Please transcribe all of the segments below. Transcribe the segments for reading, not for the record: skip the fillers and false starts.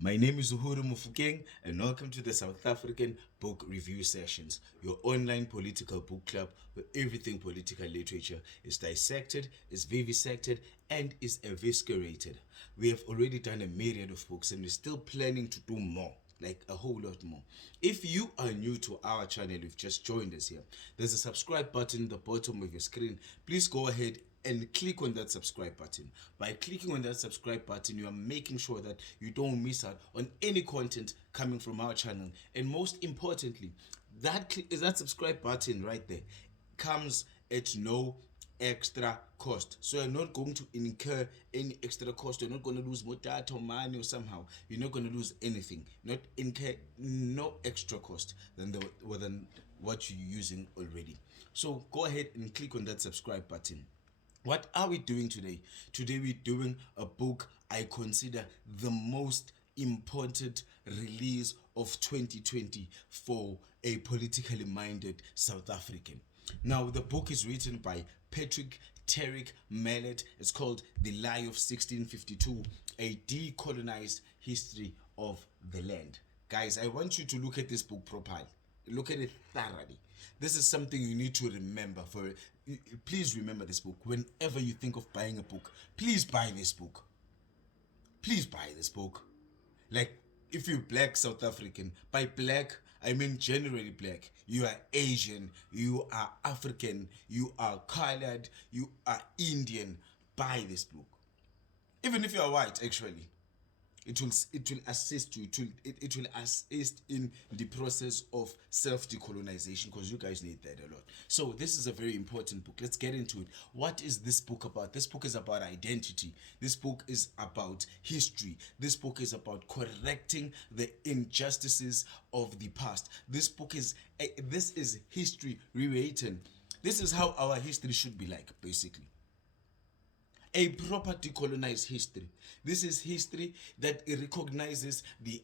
My name is Uhuru Mufukeng, and welcome to the South African Book Review Sessions, your online political book club where everything political literature is dissected, is vivisected, and is eviscerated. We have already done a myriad of books, and we're still planning to do more. Like a whole lot more. If you are new to our channel, you've just joined us here, there's a subscribe button at the bottom of your screen. Please go ahead and click on that subscribe button. By clicking on that subscribe button, you are making sure that you don't miss out on any content coming from our channel. And most importantly, that subscribe button right there comes at no extra cost. So you're not going to incur any extra cost. You're not going to lose more data or money or somehow. You're not going to lose anything. Not incur no extra cost than what you're using already. So go ahead and click on that subscribe button. What are we doing today? Today we're doing a book I consider the most important release of 2020 for a politically minded South African. Now, the book is written by Patrick Terry Mallet. It's called The Lie of 1652, a decolonized history of the land. Guys, I want you to look at this book properly. Look at it thoroughly. This is something you need to remember. Please remember this book. Whenever you think of buying a book, please buy this book. Please buy this book. Like, if you're black South African, by black I mean generally black. You are Asian, you are African, you are colored, you are Indian. Buy this book. Even if you are white, actually. It will assist you. It will assist in the process of self-decolonization, because you guys need that a lot. So this is a very important book. Let's get into it. What is this book about? This book is about identity. This book is about history. This book is about correcting the injustices of the past. This is history rewritten. This is how our history should be like, basically. A proper decolonized history. This is history that recognizes the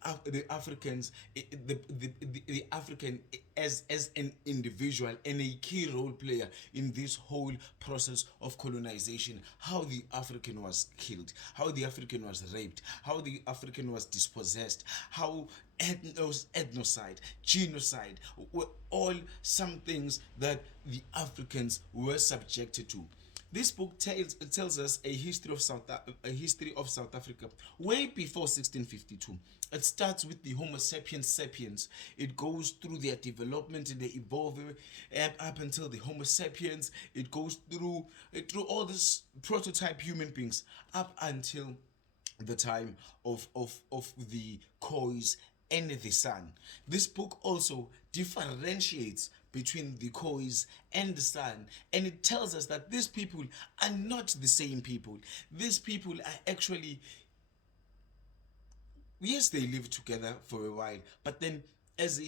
Africans, the African as an individual and a key role player in this whole process of colonization. How the African was killed, how the African was raped, how the African was dispossessed, how ethnocide, genocide were all some things that the Africans were subjected to. This book tells us a history of South Africa way before 1652. It starts with the Homo sapiens. It goes through their development and they evolve up until the Homo sapiens. It goes through all these prototype human beings up until the time of the Khois and the San. This book also differentiates between the Khois and the San, and it tells us that these people are not the same people. These people are actually, yes, they lived together for a while, but then as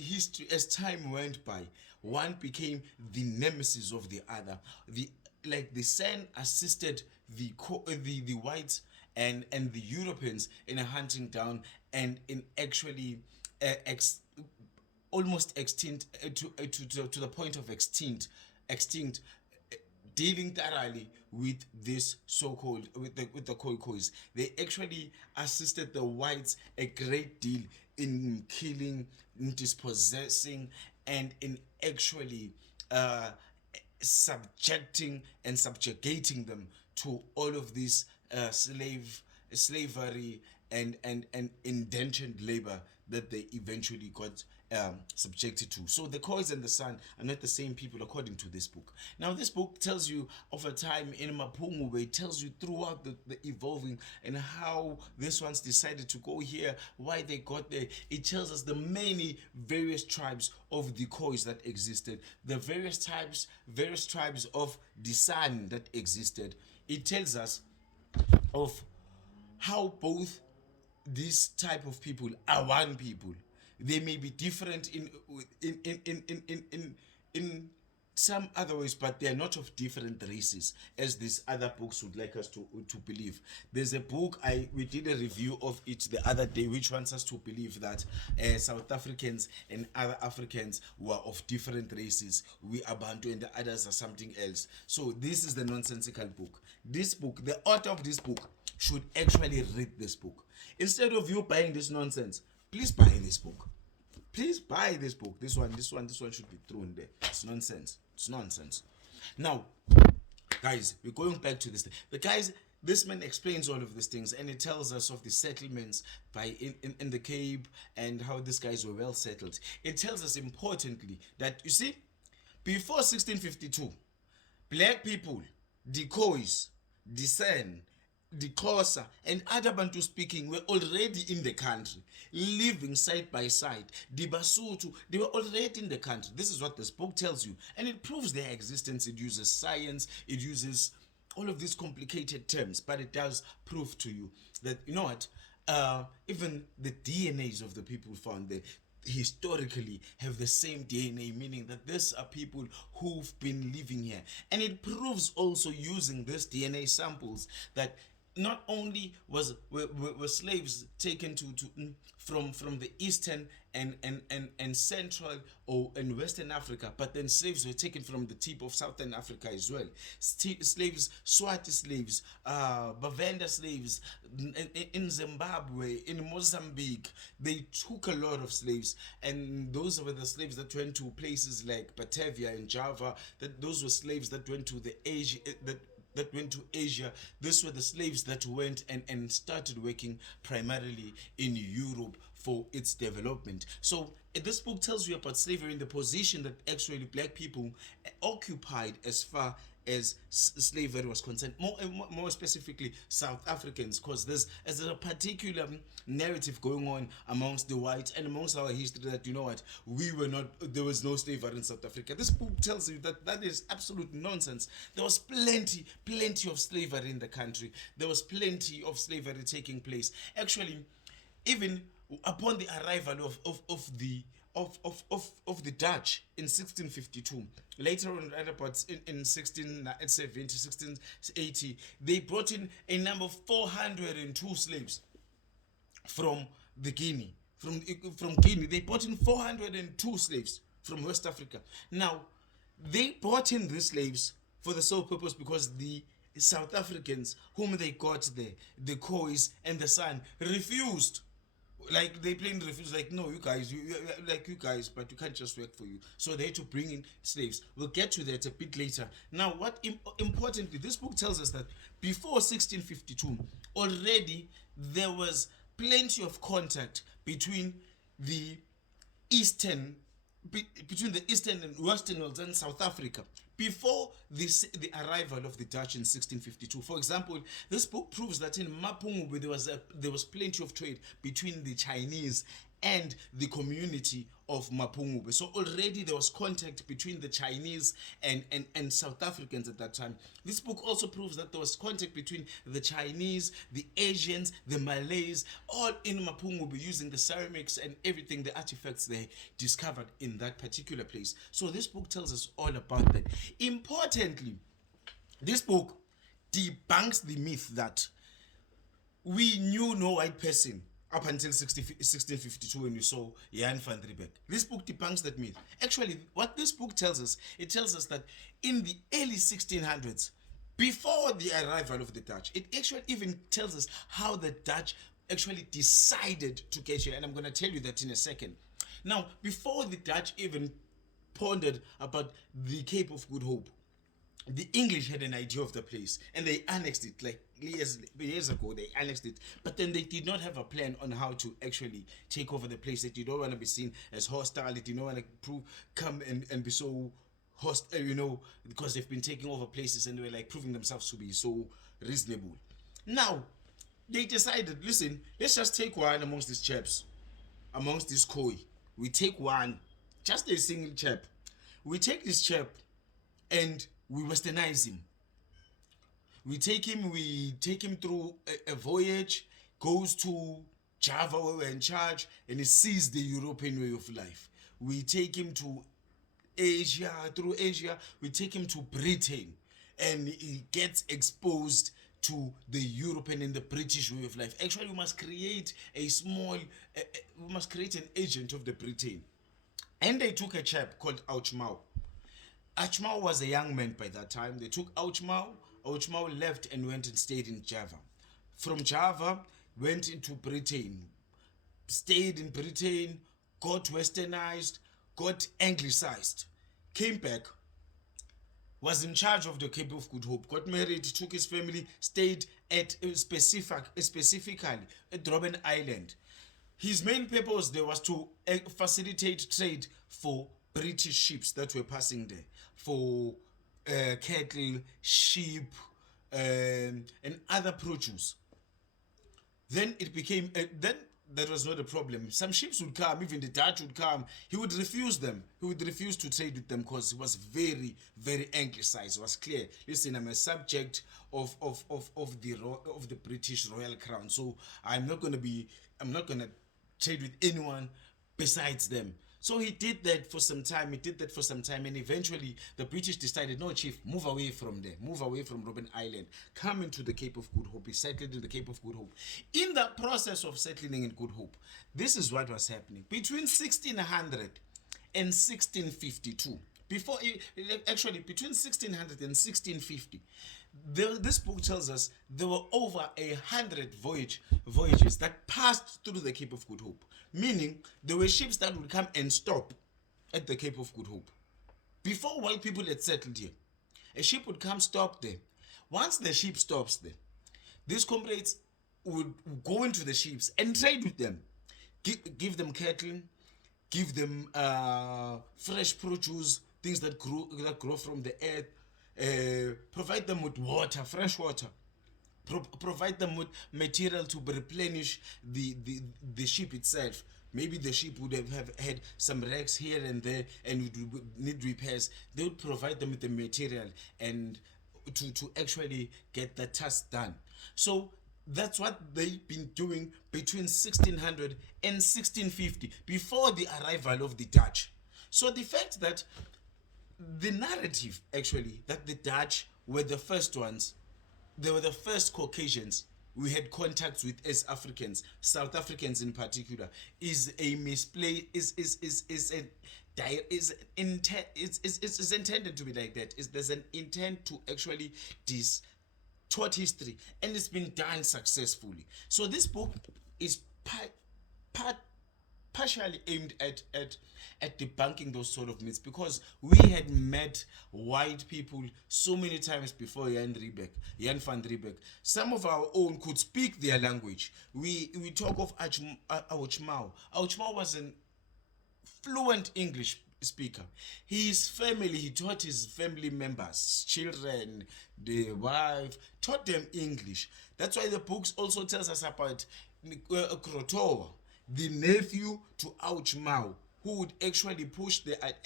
time went by, one became the nemesis of the other. The San assisted the whites and the Europeans in hunting down and in actually almost extinct to the point of extinct, dealing thoroughly with this so-called with the Khois. They actually assisted the whites a great deal in killing, in dispossessing, and in actually subjecting and subjugating them to all of this slavery and indentured labor that they eventually got subjected to. So the Khois and the San are not the same people according to this book. Now this book tells you of a time in Mapungu where it tells you throughout the evolving and how this ones decided to go here, why they got there. It tells us the many various tribes of the Khois that existed, the various tribes of the San that existed. It tells us of how both these type of people are one people. They may be different in some other ways, but they are not of different races, as these other books would like us to believe. There's a book we did a review of it the other day, which wants us to believe that South Africans and other Africans were of different races. We are Bantu and the others are something else. So this is the nonsensical book. This book, the author of this book, should actually read this book. Instead of you buying this nonsense, please buy this book. Please buy this book. This one should be thrown there. It's nonsense. It's nonsense. Now, guys, we're going back to this thing. This man explains all of these things, and it tells us of the settlements in the Cape and how these guys were well settled. It tells us importantly that, you see, before 1652, black people, the Khois, the San, the Xhosa, and other Bantu speaking were already in the country, living side by side. The Basotho, they were already in the country. This is what this book tells you, and it proves their existence. It uses science, it uses all of these complicated terms, but it does prove to you that, you know what, even the DNAs of the people found there historically have the same DNA, meaning that these are people who've been living here. And it proves also, using these DNA samples, that not only were slaves taken from the eastern and central and western Africa, but then slaves were taken from the tip of southern Africa as well. Slaves, Swati slaves, Bavenda slaves in Zimbabwe, in Mozambique, they took a lot of slaves, and those were the slaves that went to places like Batavia and Java. Those were slaves that went to the Asia that went to Asia. These were the slaves that went and started working primarily in Europe for its development. So this book tells you about slavery in the position that actually black people occupied as far as slavery was concerned, more specifically South Africans, because there's a particular narrative going on amongst the whites and amongst our history that, you know what, there was no slavery in South Africa. This book tells you that is absolute nonsense. There was plenty of slavery in the country. There was plenty of slavery taking place. Actually, even upon the arrival of the Dutch in 1652, later on, right about in 1670, 1680, they brought in a number of 402 slaves from Guinea. From Guinea, they brought in 402 slaves from West Africa. Now, they brought in these slaves for the sole purpose because the South Africans whom they got there, the Khois and the San, refused. Like, they plainly refused, like, no, you guys, but you can't just work for you. So they had to bring in slaves. We'll get to that a bit later. Now, importantly, this book tells us that before 1652, already there was plenty of contact between the eastern and western worlds and South Africa before the arrival of the Dutch in 1652. For example, this book proves that in Mapungubwe there was plenty of trade between the Chinese and the community of Mapungubwe. So already there was contact between the Chinese and South Africans at that time. This book also proves that there was contact between the Chinese, the Asians, the Malays, all in Mapungubwe, using the ceramics and everything, the artifacts they discovered in that particular place. So this book tells us all about that. Importantly, this book debunks the myth that we knew no white person up until 1652 when we saw Jan van Riebeeck. This book debunks that myth. Actually, what this book tells us, it tells us that in the early 1600s, before the arrival of the Dutch, it actually even tells us how the Dutch actually decided to get here, and I'm going to tell you that in a second. Now, before the Dutch even pondered about the Cape of Good Hope, the English had an idea of the place and they annexed it. Like years ago, they annexed it, but then they did not have a plan on how to actually take over the place. They did not want to be seen as hostile. They did not want to come and be so hostile, because they've been taking over places and they were like proving themselves to be so reasonable. Now, they decided, listen, let's just take one amongst these chaps, amongst this Khoi. We take one, just a single chap. We take this chap and we westernize him. We take him through a voyage, goes to Java where we're in charge, and he sees the European way of life. We take him to Asia, through Asia, we take him to Britain, and he gets exposed to the European and the British way of life. Actually, we must create an agent of the Britain. And they took a chap called Akshmar. Akshmar was a young man by that time. They took Akshmar. Akshmar left and went and stayed in Java. from Java, went into Britain, stayed in Britain, got westernized, got anglicized, came back, was in charge of the Cape of Good Hope, got married, took his family, stayed at specifically at Robben Island. His main purpose there was to facilitate trade for British ships that were passing there, for cattle, sheep, and other produce. Then it became then that was not a problem. Some ships would come, even the Dutch would come. He would refuse them. He would refuse to trade with them because he was very, very anglicized. It was clear. Listen, I'm a subject of the British Royal Crown, so I'm not gonna trade with anyone besides them. So he did that for some time. And eventually the British decided, no, chief, move away from there, move away from Robben Island, come into the Cape of Good Hope. He settled in the Cape of Good Hope. In the process of settling in Good Hope, this is what was happening between 1600 and 1652. Between 1600 and 1650, this book tells us there were over 100 voyages that passed through the Cape of Good Hope. Meaning, there were ships that would come and stop at the Cape of Good Hope. Before white people had settled here, a ship would come, stop there. Once the ship stops there, these comrades would go into the ships and trade with them. Give them cattle, give them fresh produce, things that grow from the earth, provide them with water, fresh water. Provide them with material to replenish the ship itself. Maybe the ship would have had some wrecks here and there and would need repairs. They would provide them with the material and to actually get the task done. So that's what they've been doing between 1600 and 1650, before the arrival of the Dutch. So the fact that the narrative actually that the Dutch were the first ones, they were the first Caucasians we had contacts with as Africans, South Africans in particular, is a misplay, is intended to be like that. There's an intent to actually distort history, and it's been done successfully. So this book is partially aimed at debunking those sort of myths, because we had met white people so many times before Jan van Riebeck. Some of our own could speak their language. We talk of Akshmar. Akshmar was an fluent English speaker. His family, he taught his family members, children, the wife, taught them English. That's why the books also tells us about Krotoa, the nephew to Akshmar, who would actually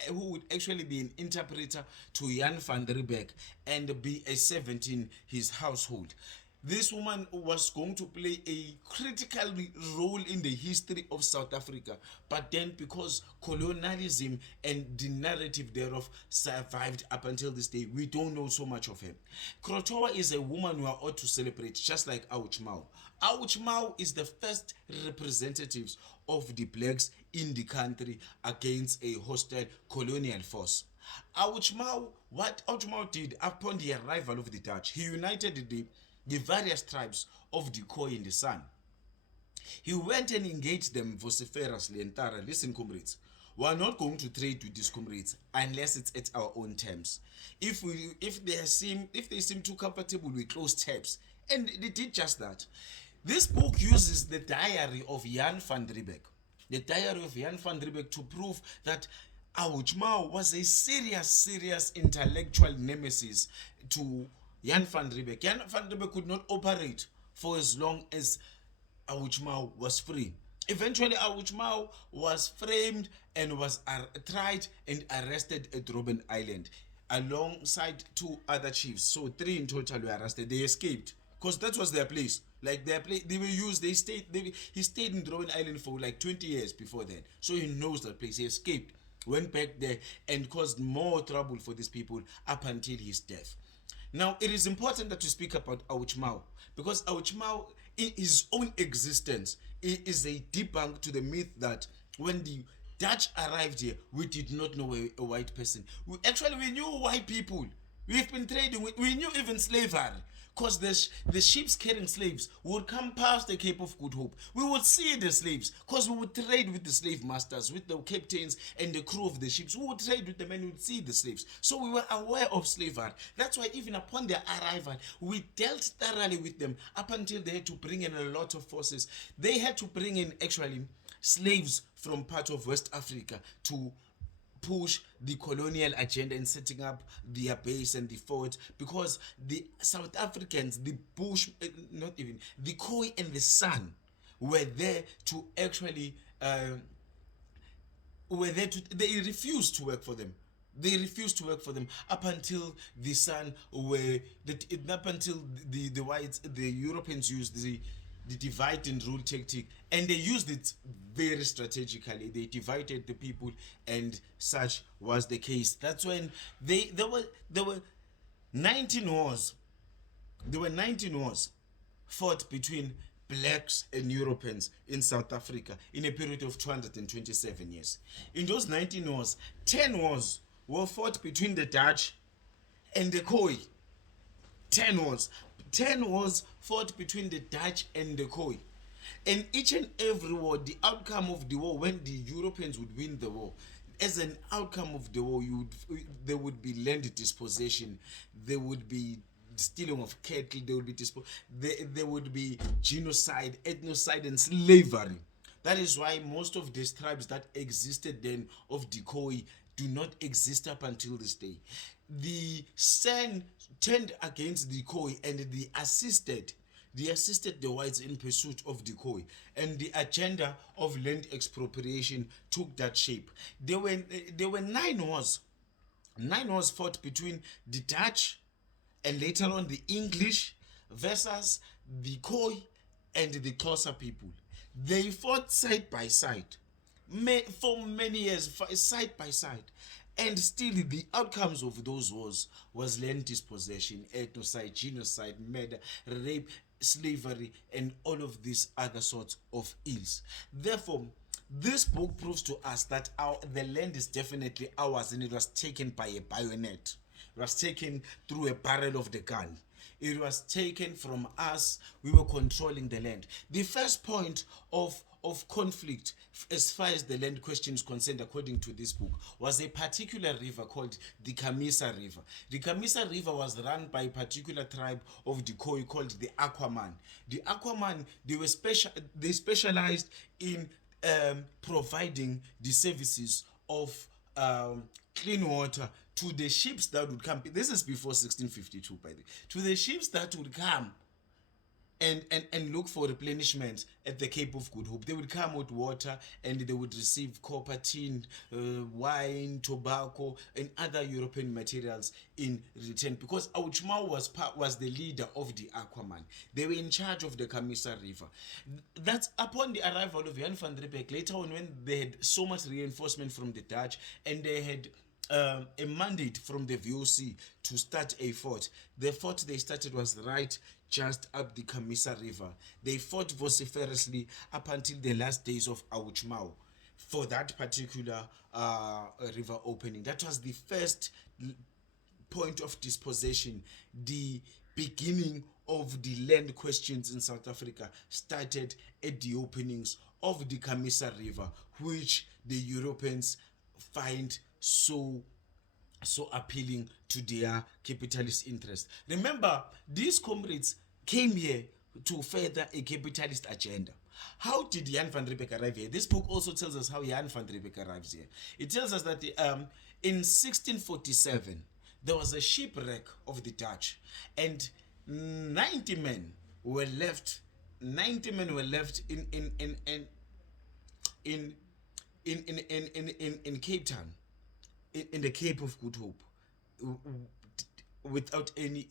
who would actually be an interpreter to Jan van Riebeck and be a servant in his household. This woman was going to play a critical role in the history of South Africa, but then because colonialism and the narrative thereof survived up until this day, we don't know so much of her. Krotoa is a woman we are ought to celebrate, just like Akshmar. Akshmar is the first representatives of the blacks in the country against a hostile colonial force. What Akshmar did upon the arrival of the Dutch, he united the various tribes of the Khoi and San. He went and engaged them vociferously and thoroughly. Listen, comrades, we are not going to trade with these comrades unless it's at our own terms. If they seem too comfortable with closed tabs, and they did just that. This book uses the diary of Jan van Riebeck, to prove that Akshmar was a serious intellectual nemesis to Jan van Riebeck. Jan van Riebeck could not operate for as long as Akshmar was free. Eventually, Akshmar was framed and was tried and arrested at Robben Island alongside 2 other chiefs. So 3 in total were arrested. They escaped because that was their place. Like their place, they were used. He stayed in Robben Island for like 20 years before then. So he knows that place. He escaped, went back there, and caused more trouble for these people up until his death. Now, it is important that you speak about Akshmar, because Akshmar, in his own existence, is a debunk to the myth that when the Dutch arrived here, we did not know a white person. We knew white people. We've been trading with, we knew even slavery, because the ships carrying slaves would come past the Cape of Good Hope. We would see the slaves because we would trade with the slave masters, with the captains and the crew of the ships. We would trade with them and we would see the slaves. So we were aware of slavery. That's why even upon their arrival, we dealt thoroughly with them up until they had to bring in a lot of forces. They had to bring in actually slaves from part of West Africa to push the colonial agenda in setting up their base and the fort, because the South Africans, the not even the Khoi and the San were there to actually they refused to work for them. They refused to work for them up until the San up until the whites, the Europeans used the divide and rule tactic, and they used it very strategically. They divided the people, and such was the case. That's when there were 19 wars. There were 19 wars fought between blacks and Europeans in South Africa in a period of 227 years. In those 19 wars, 10 wars were fought between the Dutch and the Khoi. 10 wars. 10 wars fought between the Dutch and the Khoi. And each and every war, the outcome of the war, when the Europeans would win the war, as an outcome of the war, there would be land dispossession, there would be stealing of cattle, there would be genocide, ethnocide, and slavery. That is why most of these tribes that existed then of the Khoi do not exist up until this day. The San turned against the Khoi and they assisted the whites in pursuit of the Khoi, and the agenda of land expropriation took that shape. There were 9 wars. 9 wars fought between the Dutch and later on the English versus the Khoi and the Xhosa people. They fought side by side for many years, side by side. And still the outcomes of those wars was land dispossession, ethnocide, genocide, murder, rape, slavery, and all of these other sorts of ills. Therefore, this book proves to us that the land is definitely ours, and it was taken by a bayonet. It was taken through a barrel of the gun. It was taken from us. We were controlling the land. The first point of conflict as far as the land question is concerned, according to this book, was a particular river called the Kamisa River. The Kamisa River was run by a particular tribe of the Khoi called the Aquaman. The Aquaman, they specialized in providing the services of clean water to the ships that would come. This is before 1652, by the way. To the ships that would come and look for replenishment at the Cape of Good Hope. They would come with water and they would receive copper, tin, wine, tobacco, and other European materials in return, because Akshmar was the leader of the Aquaman. They were in charge of the Kamisa River. That's upon the arrival of Jan van Riebeeck later on, when they had so much reinforcement from the Dutch and they had a mandate from the VOC to start a fort. The fort they started was right just up the Kamisa River. They fought vociferously up until the last days of Akshmar for that particular river opening. That was the first point of dispossession. The beginning of the land questions in South Africa started at the openings of the Kamisa River, which the Europeans find so appealing to their capitalist interest. Remember, these comrades came here to further a capitalist agenda. How did Jan van Riebeeck arrive here? This book also tells us how Jan van Riebeeck arrives here. It tells us that in 1647 there was a shipwreck of the Dutch, and 90 men were left. 90 men were left in Cape Town, in the Cape of Good Hope, without any,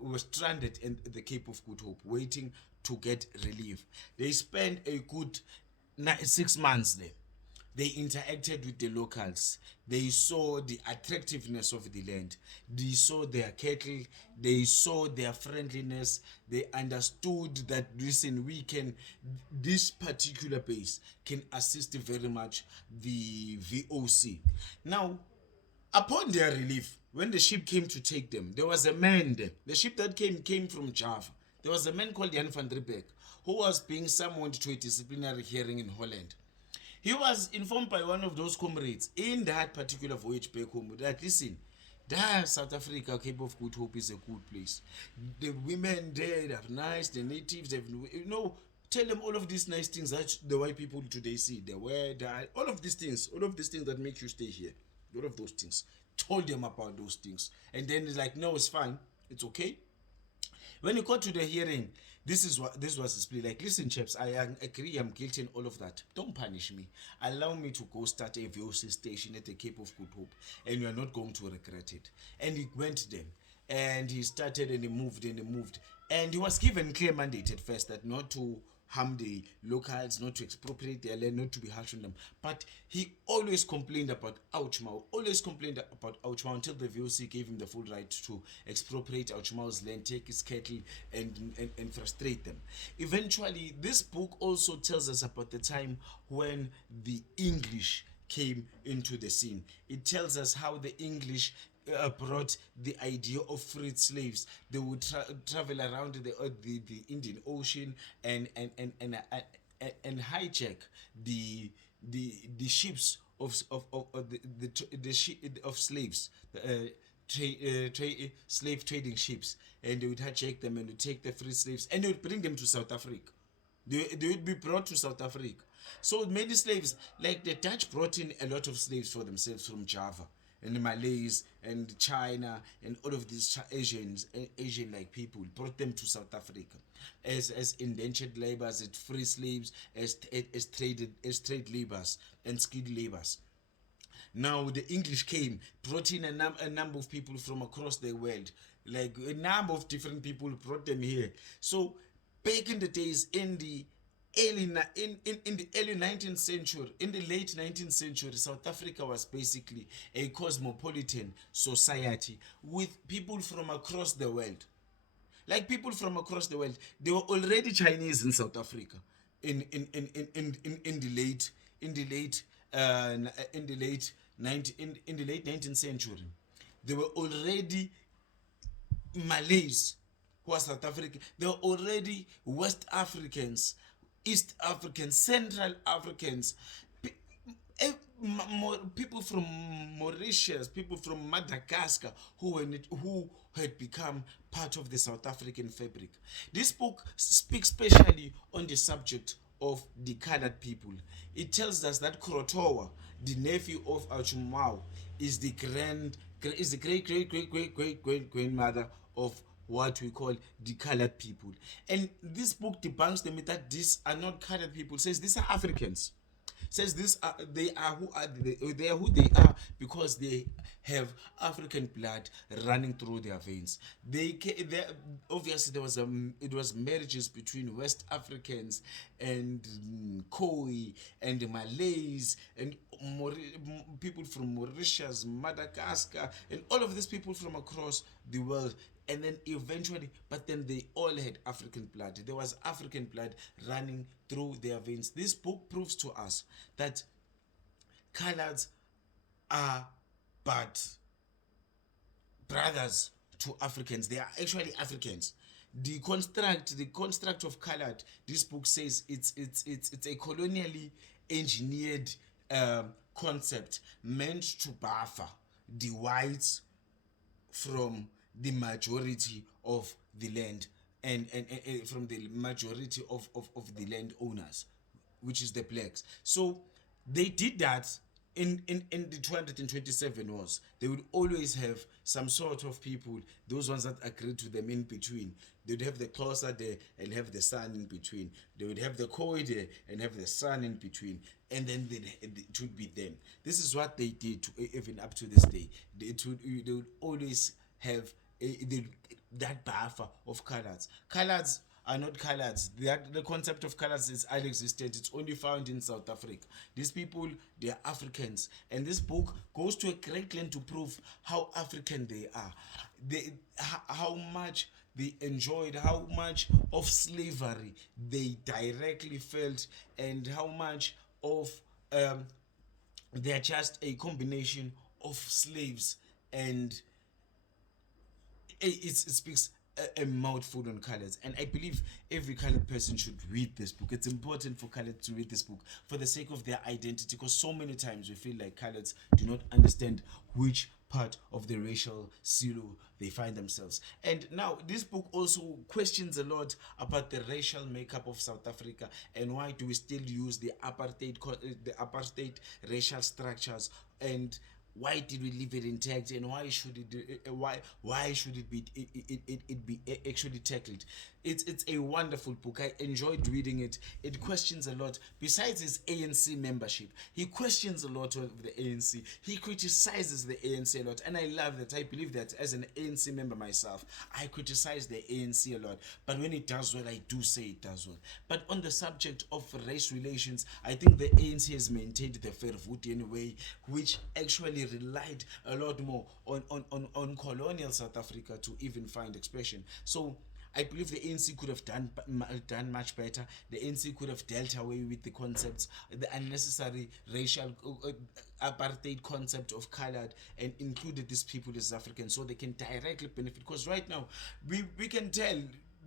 was stranded in the Cape of Good Hope, waiting to get relief. They spent a good 6 months there. They interacted with the locals. They saw the attractiveness of the land. They saw their cattle. They saw their friendliness. They understood that, listen, this particular base can assist very much the VOC. Now, upon their relief, when the ship came to take them, there was a man there. The ship that came from Java. There was a man called Jan van Riebeck who was being summoned to a disciplinary hearing in Holland. He was informed by one of those comrades in that particular voyage back home that, listen, that South Africa, Cape of Good Hope is a good place. The women there, they're nice, the natives, tell them all of these nice things that the white people today see. They wear, all of these things that make you stay here. All of those things. Told them about those things. And then it's like, no, it's fine. It's okay. When you got to the hearing, this was his plea. Like, listen, chaps, I agree, I'm guilty and all of that. Don't punish me. Allow me to go start a VOC station at the Cape of Good Hope, and you are not going to regret it. And he went there, and he started, and he moved, and he was given clear mandate at first that not to harm the locals, not to expropriate their land, not to be harsh on them. But he always complained about Akshmar, until the VOC gave him the full right to expropriate Akshmar's land, take his cattle, and frustrate them. Eventually, this book also tells us about the time when the English came into the scene. It tells us how the English brought the idea of freed slaves. They would travel around the Indian Ocean and hijack the ships of slaves, slave trading ships, and they would hijack them and would take the free slaves and they would bring them to South Africa. They would be brought to South Africa. So many slaves, like the Dutch brought in a lot of slaves for themselves from Java and the Malays and China and all of these Asian like people, brought them to South Africa as indentured laborers, as free slaves, as trade laborers and skilled laborers. Now the English came, brought in a number of people from across the world, like a number of different people brought them here. So back in the days, in the early 19th century, in the late 19th century, South Africa was basically a cosmopolitan society with people from across the world. Like people from across the world, they were already Chinese in South Africa in the late 19th century. There were already Malays who are South African. There were already West Africans, East Africans, Central Africans, people from Mauritius, people from Madagascar who had become part of the South African fabric. This book speaks specially on the subject of the colored people. It tells us that Krotoa, the nephew of Akshmar, is the great grandmother of what we call the colored people. And this book debunks the myth that these are not colored people. It says these are Africans. It says they are who they are because they have African blood running through their veins. Obviously it was marriages between West Africans and Khoi and Malays and people from Mauritius, Madagascar, and all of these people from across the world. And then eventually, but then they all had African blood. There was African blood running through their veins. This book proves to us that coloreds are but brothers to Africans. They are actually Africans. The construct of colored, this book says it's a colonially engineered concept meant to buffer the whites from the majority of the land and from the majority of the landowners, which is the blacks. So they did that in the 227 wars. They would always have some sort of people, those ones that agreed to them in between. They would have the Xhosa there and have the San in between. They would have the Khoi there and have the San in between. And then it would be them. This is what they did even up to this day. They would always have that buffer of colors. Colors are not colors. The concept of colors is unexistent. It's only found in South Africa. These people, they are Africans. And this book goes to a great length to prove how African they are. How much they enjoyed, how much of slavery they directly felt, and how much of they're just a combination of slaves and it speaks a mouthful on colors, and I believe every colored person should read this book. It's important for colored to read this book for the sake of their identity, because so many times we feel like coloreds do not understand which part of the racial silo they find themselves. And now this book also questions a lot about the racial makeup of South Africa, and why do we still use the apartheid racial structures, and why did we leave it intact, and why should it be actually tackled. It's a wonderful book. I enjoyed reading it. It questions a lot. Besides his ANC membership, he questions a lot of the ANC. He criticizes the ANC a lot, and I love that. I believe that as an ANC member myself, I criticize the ANC a lot, but when it does well, I do say it does well. But on the subject of race relations, I think the ANC has maintained the Verwoerd way, which actually relied a lot more on colonial South Africa to even find expression. So I believe the ANC could have done much better. The ANC could have dealt away with the concepts, the unnecessary racial apartheid concept of colored, and included these people as Africans so they can directly benefit. Because right now, we can tell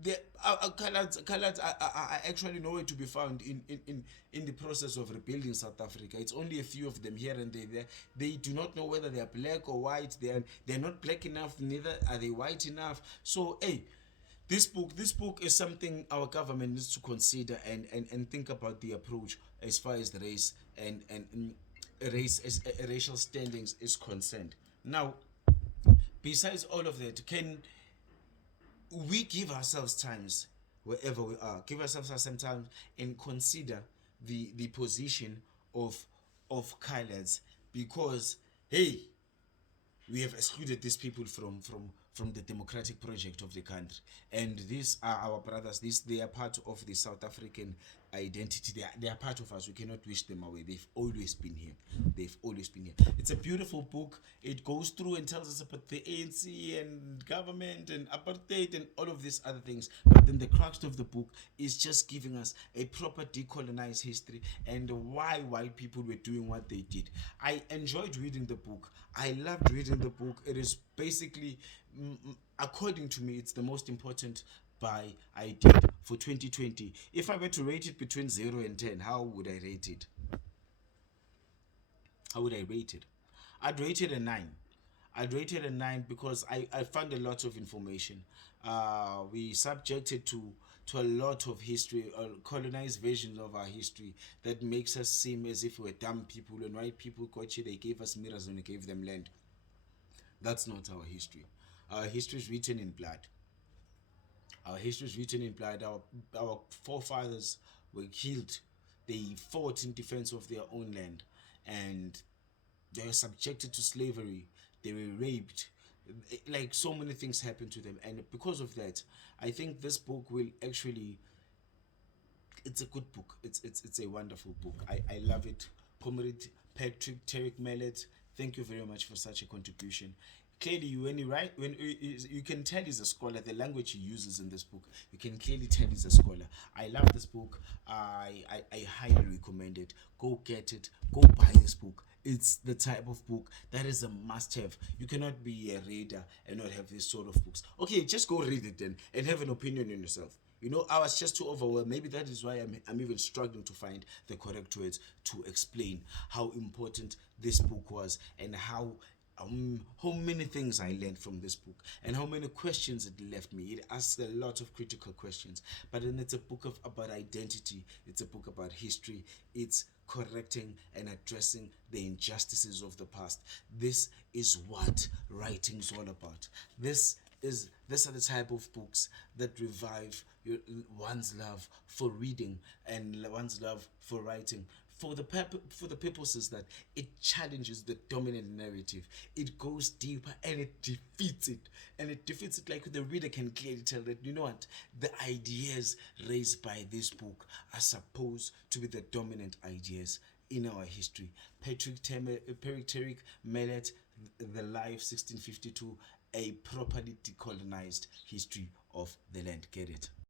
the coloreds are actually nowhere to be found in the process of rebuilding South Africa. It's only a few of them here and there. They do not know whether they are black or white. They're not black enough, neither are they white enough. So hey, this book is something our government needs to consider, and think about the approach as far as the race and race as racial standings is concerned. Now, besides all of that, can we give ourselves times wherever we are, give ourselves some time and consider the position of colors, because hey, we have excluded these people from the democratic project of the country, and these are our brothers. They are part of the South African identity. They are part of us. We cannot wish them away. They've always been here. It's a beautiful book. It goes through and tells us about the ANC and government and apartheid and all of these other things, but then the crux of the book is just giving us a proper decolonized history and why white people were doing what they did. I enjoyed reading the book. I loved reading the book. It is basically, according to me, it's the most important buy I did for 2020. If I were to rate it between 0 and 10, how would I rate it? How would I rate it? I'd rate it a 9. I'd rate it a 9 because I found a lot of information. We subjected to a lot of history, colonized versions of our history that makes us seem as if we're dumb people. When white people got you, they gave us mirrors when we gave them land. That's not our history. Our history is written in blood. Our history is written in blood. Our forefathers were killed. They fought in defense of their own land, and they were subjected to slavery. They were raped. Like, so many things happened to them, and because of that, I think this book will actually. It's a good book. It's a wonderful book. I love it. Comrade Patrick Terry Mallet, thank you very much for such a contribution. Clearly, when you write, you can tell he's a scholar. The language he uses in this book, you can clearly tell he's a scholar. I love this book. I highly recommend it. Go get it. Go buy this book. It's the type of book that is a must-have. You cannot be a reader and not have this sort of books. Okay, just go read it then and have an opinion on yourself. I was just too overwhelmed. Maybe that is why I'm even struggling to find the correct words to explain how important this book was, and how many things I learned from this book, and how many questions it left me. It asks a lot of critical questions, but then it's a book about identity. It's a book about history. It's correcting and addressing the injustices of the past. This is what writing's all about. These are the type of books that revive one's love for reading and one's love for writing, for the purposes that it challenges the dominant narrative. It goes deeper and it defeats it. Like, the reader can clearly tell that, the ideas raised by this book are supposed to be the dominant ideas in our history. Patrick Terry Mallet, The Life 1652, a properly decolonized history of the land. Get it?